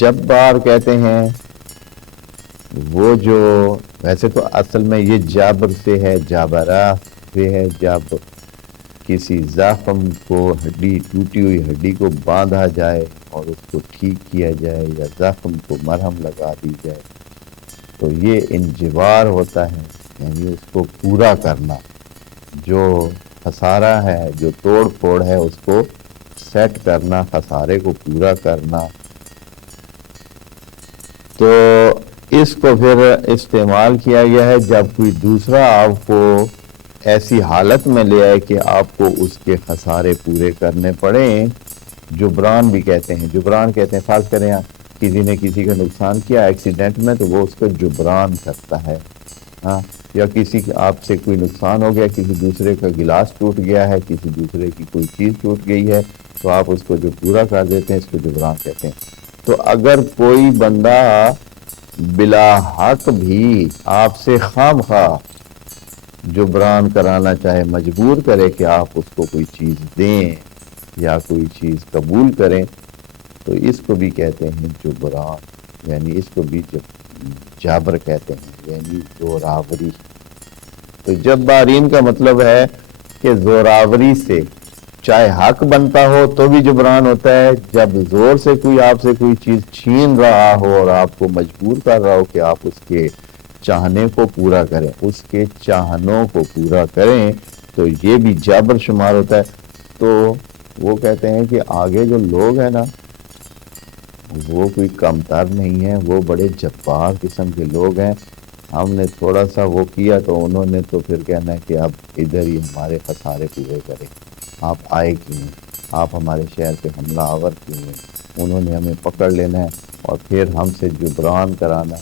جبار کہتے ہیں وہ جو، ویسے تو اصل میں یہ جابر سے ہے، جابرہ سے ہے، جب کسی زخم کو، ہڈی ٹوٹی ہوئی ہڈی کو باندھا جائے اور اس کو ٹھیک کیا جائے یا زخم کو مرہم لگا دی جائے تو یہ انجبار ہوتا ہے، یعنی اس کو پورا کرنا، جو خسارہ ہے، جو توڑ پھوڑ ہے اس کو سیٹ کرنا، خسارے کو پورا کرنا۔ تو اس کو پھر استعمال کیا گیا ہے جب کوئی دوسرا آپ کو ایسی حالت میں لے آئے کہ آپ کو اس کے خسارے پورے کرنے پڑیں۔ جبران بھی کہتے ہیں، جبران کہتے ہیں، فرض کریں کسی نے کسی کا نقصان کیا ایکسیڈنٹ میں تو وہ اس کو جبران کرتا ہے، ہاں، یا کسی آپ سے کوئی نقصان ہو گیا، کسی دوسرے کا گلاس ٹوٹ گیا ہے، کسی دوسرے کی کوئی چیز ٹوٹ گئی ہے تو آپ اس کو جو پورا کر دیتے ہیں اس کو جبران کہتے ہیں۔ تو اگر کوئی بندہ بلا حق بھی آپ سے خواہ خواہ جبران کرانا چاہے، مجبور کرے کہ آپ اس کو کوئی چیز دیں یا کوئی چیز قبول کریں تو اس کو بھی کہتے ہیں جبران، یعنی اس کو بھی جابر کہتے ہیں، یعنی زوراوری۔ تو جبارین کا مطلب ہے کہ زوراوری سے چاہے حق بنتا ہو تو بھی جبران ہوتا ہے، جب زور سے کوئی آپ سے کوئی چیز چھین رہا ہو اور آپ کو مجبور کر رہا ہو کہ آپ اس کے چاہنے کو پورا کریں، اس کے چاہنوں کو پورا کریں، تو یہ بھی جبر شمار ہوتا ہے۔ تو وہ کہتے ہیں کہ آگے جو لوگ ہیں نا وہ کوئی کمتر نہیں ہیں، وہ بڑے جبار قسم کے لوگ ہیں، ہم نے تھوڑا سا وہ کیا تو انہوں نے تو پھر کہنا ہے کہ اب ادھر ہی ہمارے خسارے پورے کریں، آپ آئے کیوں، آپ ہمارے شہر پہ حملہ آور کیوں ہیں، انہوں نے ہمیں پکڑ لینا ہے اور پھر ہم سے جبران کرانا ہے۔